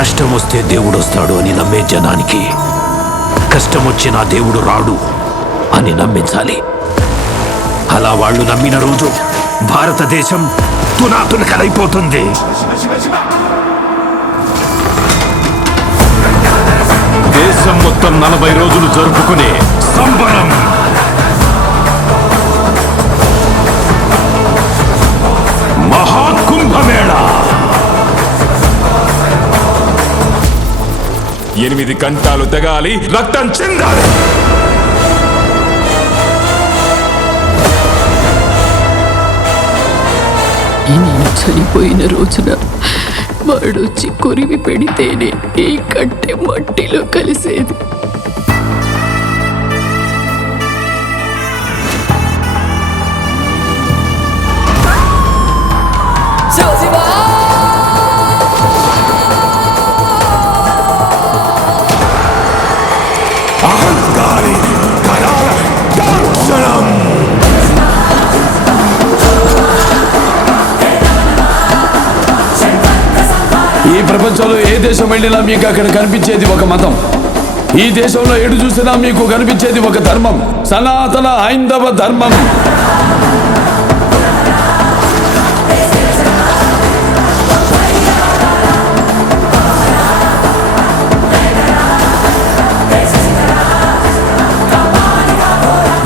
కష్టం వస్తే దేవుడు వస్తాడు అని నమ్మే జనానికి కష్టం వచ్చినా దేవుడు రాడు అని నమ్మించాలి. అలా వాళ్ళు నమ్మిన రోజు భారతదేశం తునాతునకలైపోతుంది. దేశం మొత్తం 40 రోజులు జరుపుకునే సంబరం మహాకుంభమేళ. 8 గంటలు తెగాలి, రక్తం చెందాలి. నేను చనిపోయిన రోజున వాడొచ్చి కొరివి పెడితేనే ఈ కట్టె మట్టిలో కలిసేది. అహంకారి కరాల దర్శనం. ఈ ప్రపంచంలో ఏ దేశం వెళ్ళినా మీకు అక్కడ కనిపించేది ఒక మతం. ఈ దేశంలో ఎటు చూసినా మీకు కనిపించేది ఒక ధర్మం, సనాతన హైందవ ధర్మం.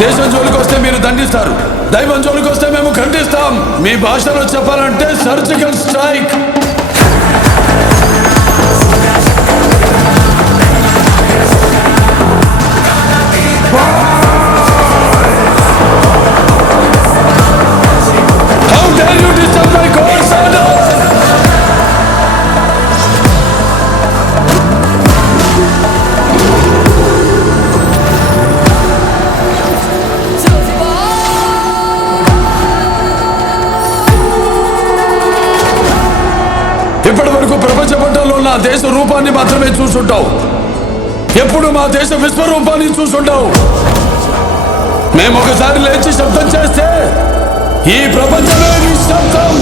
దేశం జోలికి వస్తే మీరు దండిస్తారు, దైవం జోలికి వస్తే మేము ఖండిస్తాం. మీ భాషలో చెప్పాలంటే surgical strike. How dare you disturb my God's order? ఇప్పటి వరకు ప్రపంచ పట్టణంలో నా దేశ రూపాన్ని మాత్రమే చూసుంటావు. ఎప్పుడు మా దేశ విశ్వరూపాన్ని చూసుంటావు. మేము ఒకసారి లేచి శబ్దం చేస్తే ఈ ప్రపంచమే నిశ్శబ్దం.